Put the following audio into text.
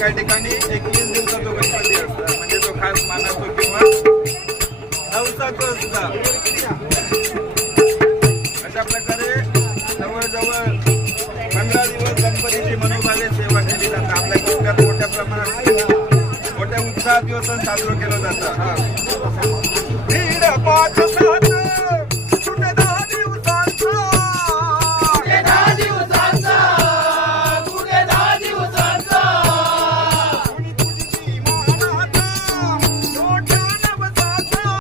काही ठिकाणी 21 दिवसाचा गणपती असतात, म्हणजे तो खास मानातो किंवा नवसाचा असता. अशा प्रकारे जवळजवळ 15 दिवस गणपतीची मनोभावे सेवा केली जाते. आपल्या कोकणात मोठ्या प्रमाणात मोठ्या उत्साहात दिवस साजरा केला जातं.